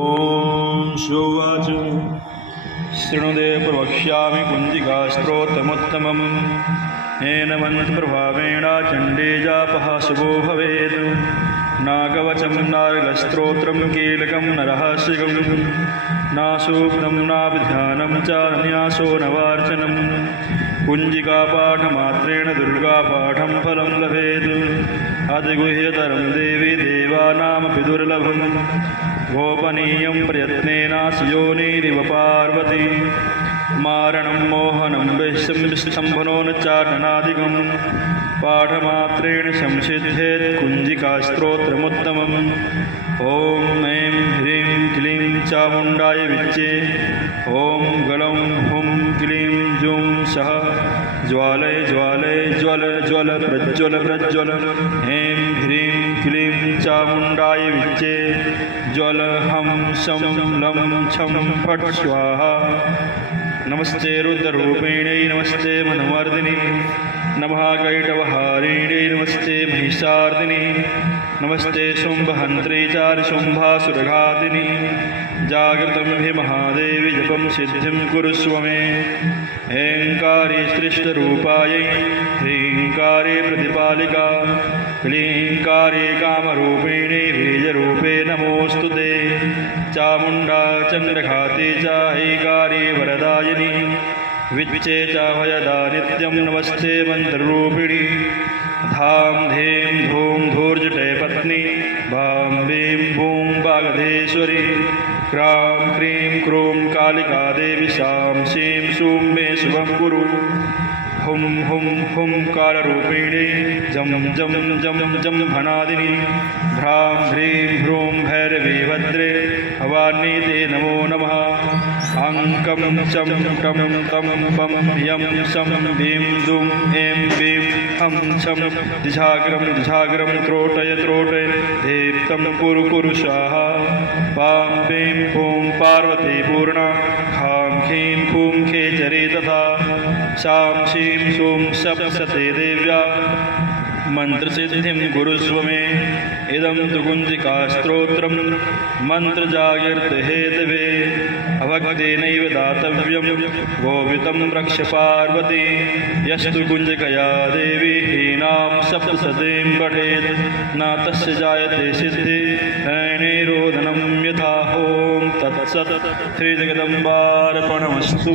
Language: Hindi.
ॐ शोवाच शृणुदेव प्रवक्ष्यामि कुञ्जिकास्त्रोत्रमुत्तमम् येन मन्त्रप्रभावेण चण्डीजापः शुभो भवेत् नागवचं नारगस्त्रोत्रं कीलकं नरहास्यकं नासूक्तं नाभिध्यानं च न्यासो नवार्चनं कुञ्जिकापाठमात्रेण दुर्गापाठं फलं लभेत् अधिगुह्यतरं देवी देवानामपि दुर्लभम् गोपनीयं प्रयत्नेन योनिरिव पार्वती मारणं मोहनं विश्वम्भनो न चाटनादिकं पाठमात्रेण संसिद्धेत् कुञ्जिकास्त्रोत्रमुत्तमम् ॐ ऐं ह्रीं क्लीं चामुण्डाय विच्चे ॐ गलं हुं क्लीं जुं सः ज्वालय ज्वालय ज्वल ज्वल प्रज्वल प्रज्वल ऐं ह्रीं क्लीं चामुण्डाय विच्चे ज्वल हं शं लं छं फट् स्वाहा। नमस्ते रुद्ररूपिण्यै नमस्ते मनमर्दिनी नमः कैटवहारिण्यै नमस्ते महिषार्दिनी नमस्ते शुम्भहन्त्रे चारिशुम्भासुरघातिनी जागृतं हि महादेवी जपं सिद्धिं कुरुष्व मे। ऐङ्कारे सृष्टरूपायै ह्रीङ्कारे प्रतिपालिका क्लीङ्कारे कामरूपिणी बीजरूपे नमोऽस्तु ते। चामुण्डा चन्द्रघाते च ऐकारे वरदायिनी विच्चे च भयदा नित्यं नमस्ते मन्त्ररूपिणी धां धीं धूं धूर्जटे पत्नी भां भीं भूं वागधेश्वरी क्रां क्रीं क्रूं कालिका देवी सां सीं सूं मे शुभं कुरु। हुं हुं हुं कालरूपिणी जं जं जं जं भनादिनी भ्रां ह्रीं भ्रूं भैरवी भद्रे भवानी ते नमो नमः। अङ्कं चं टं तं पं यं शं भीं दुं ऐं बीं हं छं दिशाग्रं दिशाग्रं त्रोटय त्रोटय दीप्तं कुरु कुरु स्वाहा। पां पीं पूं पार्वती पूर्णा खां खीं खूं खेचरी तथा शां शीं सूं सप्तशते देव्या मन्त्रसिद्धिं कुरुष्व मे। इदं तु कुञ्जिकास्त्रोत्रं मन्त्रजागृतहेतवे अभक्तेनैव दातव्यं गोवितं रक्ष पार्वती। यस्तु कुञ्जिकया देवी हीनां सप्तशतीं पठेत् न तस्य जायते सिद्धि निरोधनं यथा। ॐ तत्सत् श्रीजगदम्बार्पणमस्तु।